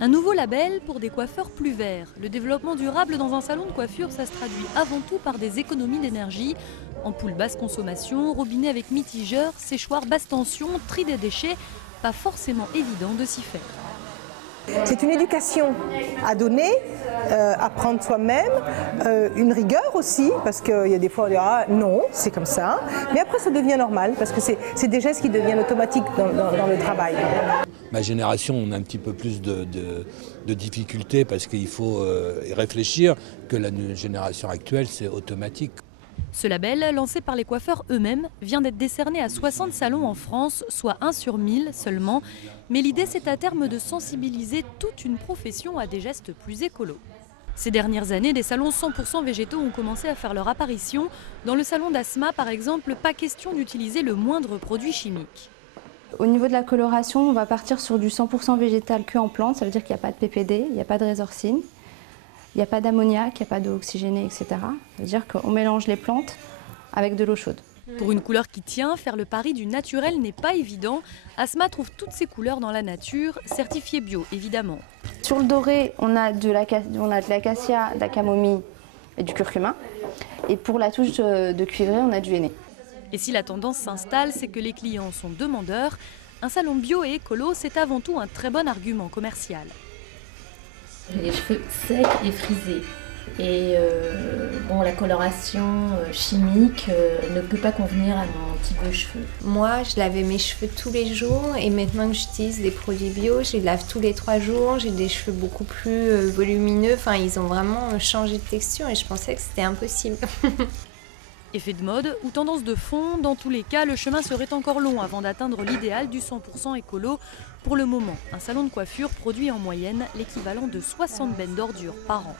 Un nouveau label pour des coiffeurs plus verts. Le développement durable dans un salon de coiffure, ça se traduit avant tout par des économies d'énergie. Ampoules basse consommation, robinet avec mitigeur, séchoir basse tension, tri des déchets. Pas forcément évident de s'y faire. C'est une éducation à donner, apprendre soi-même, une rigueur aussi, parce qu'il y a des fois on dira non, c'est comme ça. Mais après ça devient normal, parce que c'est des gestes qui deviennent automatiques dans le travail. Ma génération, on a un petit peu plus de difficultés parce qu'il faut y réfléchir, que la génération actuelle, c'est automatique. Ce label, lancé par les coiffeurs eux-mêmes, vient d'être décerné à 60 salons en France, soit 1 sur 1000 seulement. Mais l'idée, c'est à terme de sensibiliser toute une profession à des gestes plus écolos. Ces dernières années, des salons 100% végétaux ont commencé à faire leur apparition. Dans le salon d'Asma, par exemple, pas question d'utiliser le moindre produit chimique. Au niveau de la coloration, on va partir sur du 100% végétal que en plantes. Ça veut dire qu'il n'y a pas de PPD, il n'y a pas de résorcine. Il n'y a pas d'ammoniac, il n'y a pas d'eau oxygénée, etc. Ça veut dire qu'on mélange les plantes avec de l'eau chaude. Pour une couleur qui tient, faire le pari du naturel n'est pas évident. Asma trouve toutes ses couleurs dans la nature, certifiées bio évidemment. Sur le doré, on a de l'acacia, de la camomille et du curcuma. Et pour la touche de cuivré, on a du henné. Et si la tendance s'installe, c'est que les clients sont demandeurs. Un salon bio et écolo, c'est avant tout un très bon argument commercial. J'ai les cheveux secs et frisés. Et bon, la coloration chimique ne peut pas convenir à mon type de cheveux. Moi, je lavais mes cheveux tous les jours et maintenant que j'utilise des produits bio, je les lave tous les 3 jours. J'ai des cheveux beaucoup plus volumineux. Enfin, ils ont vraiment changé de texture et je pensais que c'était impossible. Effet de mode ou tendance de fond, dans tous les cas, le chemin serait encore long avant d'atteindre l'idéal du 100% écolo. Pour le moment, un salon de coiffure produit en moyenne l'équivalent de 60 bennes d'ordures par an.